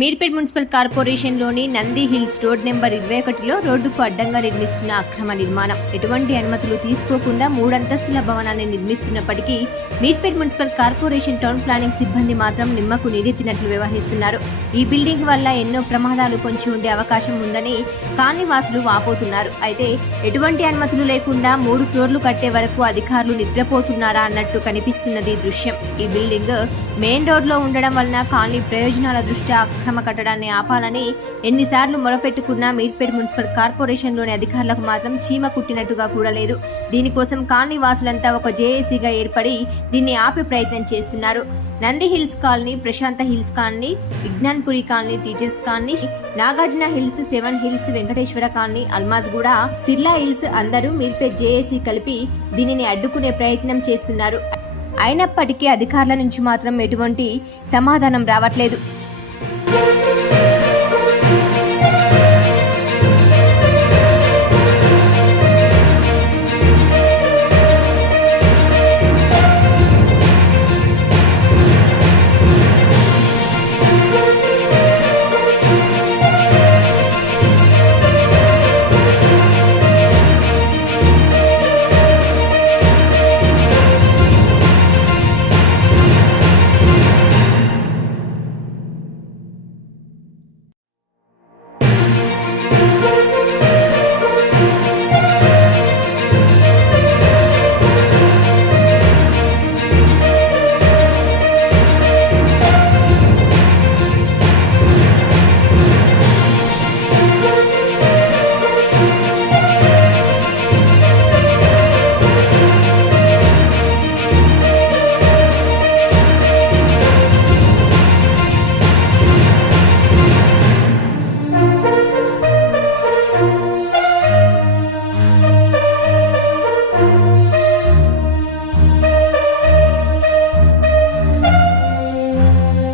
Meerpet municipal కార్పొరేషన్లోని Nandi hills road number ఇరవై ఒకటిలో రోడ్డుకు అడ్డంగా నిర్మిస్తున్న అక్రమ నిర్మాణం. ఎటువంటి అనుమతులు తీసుకోకుండా మూడంతస్తుల భవనాన్ని నిర్మిస్తున్నప్పటికీ Meerpet municipal corporation town planning సిబ్బంది మాత్రం నిమ్మకు నీరెత్తినట్లు వ్యవహరిస్తున్నారు. ఈ బిల్డింగ్ వల్ల ఎన్నో ప్రమాదాలు పొంచి ఉండే అవకాశం ఉందని కాలనీవాసులు వాపోతున్నారు. అయితే ఎటువంటి అనుమతులు లేకుండా మూడు ఫ్లోర్లు కట్టే వరకు అధికారులు నిద్రపోతున్నారా అన్నట్టు కనిపిస్తున్నది ఈ దృశ్యం. ఈ బిల్డింగ్ మెయిన్ రోడ్లో ఉండడం వలన కాలనీ ప్రయోజనాల దృష్ట్యా అక్రమ కట్టడాన్ని ఆపాలని ఎన్నిసార్లు మొరపెట్టుకున్నా మీర్పేట్ మున్సిపల్ కార్పొరేషన్లోని అధికారులకు మాత్రం చీమ కుట్టినట్టుగా కూడా లేదు. దీనికోసం కాలనీ వాసులంతా ఒక జేఏసీగా ఏర్పడి దీన్ని ఆపే ప్రయత్నం చేస్తున్నారు. Nandi hills colony Prashanth hills colony Vignanpuri colony teachers colony Nagarjuna hills seven hills Venkateswara colony Almaz కూడా సిర్లా హిల్స్ అందరూ మీర్పేట్ జేఏసీ కలిపి దీనిని అడ్డుకునే ప్రయత్నం చేస్తున్నారు. అయినప్పటికీ అధికారుల నుంచి మాత్రం ఎటువంటి సమాధానం రావట్లేదు.